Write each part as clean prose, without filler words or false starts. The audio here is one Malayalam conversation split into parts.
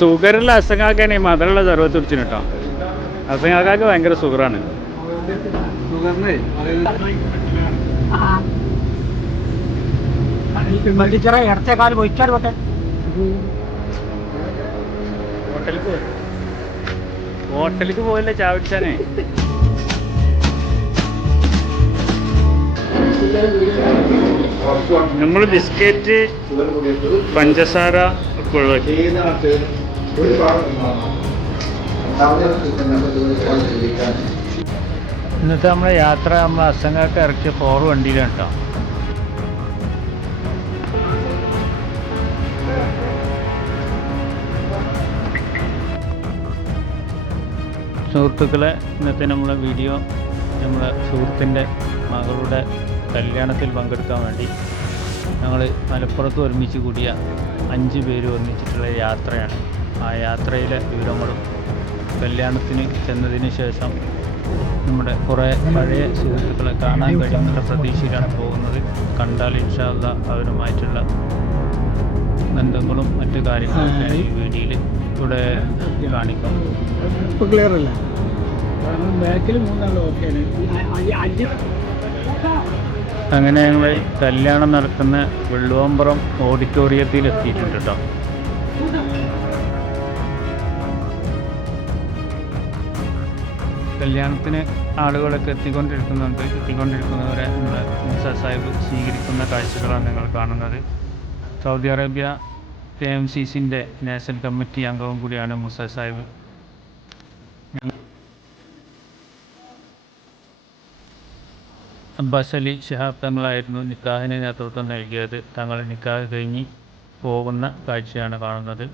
ഷുഗറുള്ള അസങ്ങാക്കാണ് ഈ മധുരമുള്ള സർവത്ത് കുടിച്ചിന് കേട്ടോ. അസങ്ങാക്കാക്ക് ഭയങ്കര ഷുഗറാണ്. ഹോട്ടലിലേക്ക് പോയില്ലേ ചാവിച്ചാനേ. നമ്മൾ ബിസ്ക്കറ്റ് പഞ്ചസാര ഒക്കെ ഒഴിവാക്കി. ഇന്നത്തെ നമ്മളെ യാത്ര നമ്മൾ അസങ്ങാക്ക് ഇറക്കിയ 4 വണ്ടിയിലാണ് കേട്ടോ. സുഹൃത്തുക്കളെ, ഇന്നത്തെ നമ്മളെ വീഡിയോ നമ്മളെ സുഹൃത്തിൻ്റെ മകളുടെ കല്യാണത്തിൽ പങ്കെടുക്കാൻ വേണ്ടി ഞങ്ങൾ മലപ്പുറത്ത് ഒരുമിച്ച് കൂടിയ 5 പേര് ഒന്നിച്ചിട്ടുള്ള യാത്രയാണ്. ആ യാത്രയിലെ വിവരങ്ങളും കല്യാണത്തിന് ചെന്നതിന് ശേഷം നമ്മുടെ കുറേ പഴയ സുഹൃത്തുക്കളെ കാണാൻ കഴിയുന്നുള്ള പ്രതീക്ഷയിലാണ് പോകുന്നത്. കണ്ടാൽ ഇൻഷാ അല്ലാഹ് അവരുമായിട്ടുള്ള ബന്ധങ്ങളും മറ്റു കാര്യങ്ങളൊക്കെ ഈ വീഡിയോയിൽ ഇവിടെ കാണിക്കാം. ഇപ്പോൾ ക്ലിയർ അല്ല, ബാക്കിൽ 3 ഓക്കെയാണ്. അങ്ങനെ ഞങ്ങൾ കല്യാണം നടക്കുന്ന വെള്ളുവമ്പുറം ഓഡിറ്റോറിയത്തിൽ എത്തിയിട്ടുണ്ട് കേട്ടോ. കല്യാണത്തിന് ആളുകളൊക്കെ എത്തിക്കൊണ്ടിരിക്കുന്നവരെ നമ്മുടെ മൂസ സാഹിബ് സ്വീകരിക്കുന്ന കാഴ്ചകളാണ് നിങ്ങൾ കാണുന്നത്. സൗദി അറേബ്യ KMCCൻ്റെ നാഷണൽ കമ്മിറ്റി അംഗവും കൂടിയാണ് മൂസ സാഹിബ്. അബ്ബാസ് അലി ശിഹാബ് തങ്ങളായിരുന്നു നിക്കാഹിന് നേതൃത്വം നൽകിയത്. തങ്ങൾ നിക്കാഹ് കഴിഞ്ഞ് പോകുന്ന കാഴ്ചയാണ് കാണുന്നത്.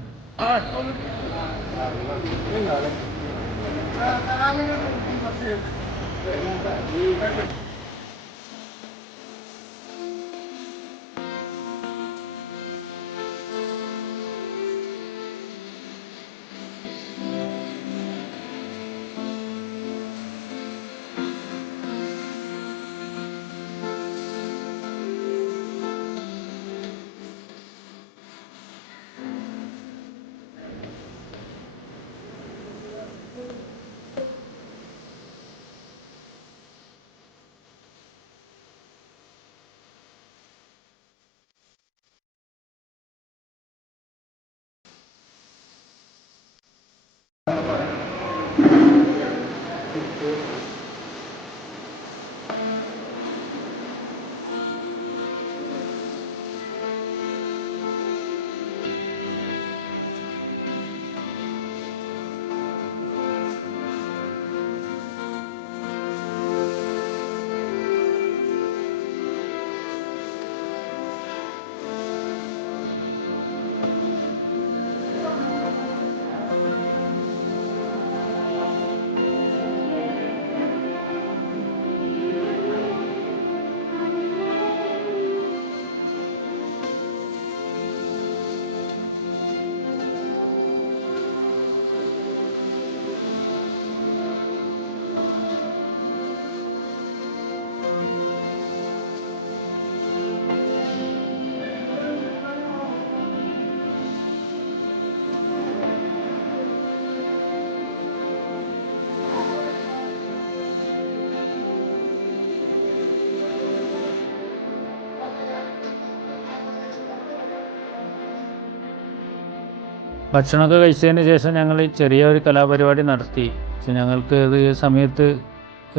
ഭക്ഷണമൊക്കെ കഴിച്ചതിന് ശേഷം ഞങ്ങൾ ചെറിയൊരു കലാപരിപാടി നടത്തി. പക്ഷെ ഞങ്ങൾക്ക് അത് സമയത്ത്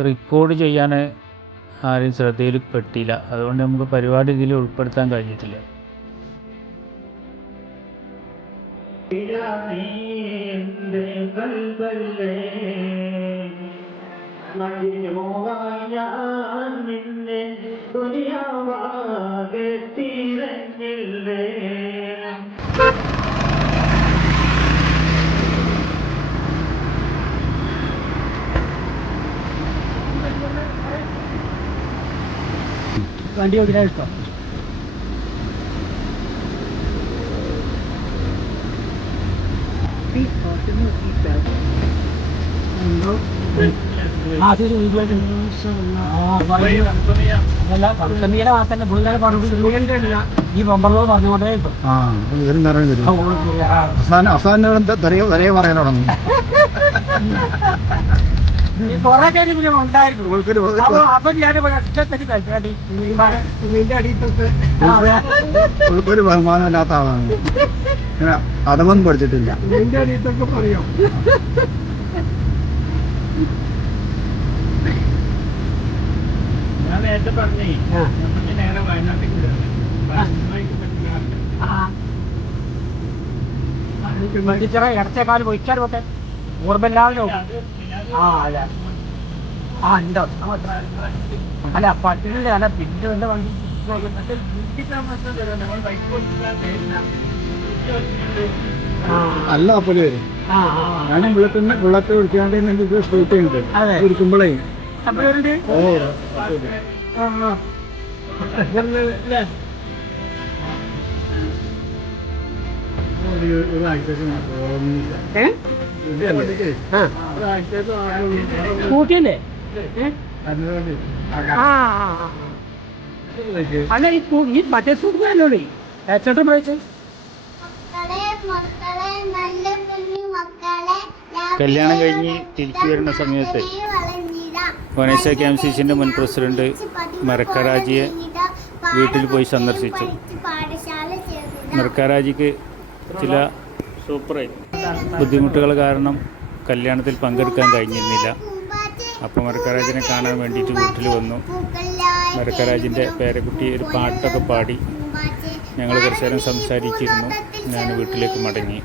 റെക്കോർഡ് ചെയ്യാൻ ആരും ശ്രദ്ധയിൽ പെട്ടില്ല. അതുകൊണ്ട് നമുക്ക് പരിപാടി ഇതിൽ ഉൾപ്പെടുത്താൻ കഴിഞ്ഞിട്ടില്ല. വണ്ടി ഓടിക്കാൻ ഇഷ്ടം. Please fasten your seatbelt. ഈ ബമ്പറോ പറഞ്ഞോണ്ടേ അവസാനം തനിയെ പറയാൻ തുടങ്ങി. കൊറേ കാര്യം ഉണ്ടായിരുന്നു. അപ്പൊ ഞാൻ ഒരു ബഹുമാനമില്ലാത്ത ആളാണ്. അതൊന്നും പഠിച്ചിട്ടില്ല. നിന്റെ അടിയത്തൊക്കെ പറയോ? ഞാൻ നേരത്തെ പറഞ്ഞേ നമുക്ക് നേരെ വയനാട്ടിൽ ഇടച്ചേക്കാൾ പോയിക്കാൻ പോട്ടെ ഓർമ്മല്ലാതെ അല്ല ഉണ്ടോ അല്ല പട്ടില്ല അല്ല പിന്നെ എന്താ വണ്ടി അല്ല അപ്പോഴേ വരും. ഞാനും ബുള്ളറ്റ് പിടിക്കാണ്ട് സ്ട്രീറ്റ് ഉണ്ട് ഇരിക്കുമ്പോഴേ കൂട്ടിയല്ലേ അല്ല ഈ മറ്റേ സൂപ്പറല്ലേ എത്ര പ്രൈസ് കല്യാണം കഴിഞ്ഞ് തിരിച്ചു വരുന്ന സമയത്ത് വനേസ KMCCൻ്റെ മുൻ പ്രസിഡന്റ് മരക്കരാജിയെ വീട്ടിൽ പോയി സന്ദർശിച്ചു. മരക്കരാജിക്ക് ചില ബുദ്ധിമുട്ടുകൾ കാരണം കല്യാണത്തിൽ പങ്കെടുക്കാൻ കഴിഞ്ഞിരുന്നില്ല. അപ്പോൾ മരക്കരാജിനെ കാണാൻ വേണ്ടിയിട്ട് വീട്ടിൽ വന്നു. മരക്കരാജിൻ്റെ പേരക്കുട്ടി ഒരു പാട്ടൊക്കെ പാടി ഞങ്ങൾ കുറച്ചു നേരം സംസാരിച്ചിരുന്നു. ഞാൻ വീട്ടിലേക്ക് മടങ്ങി.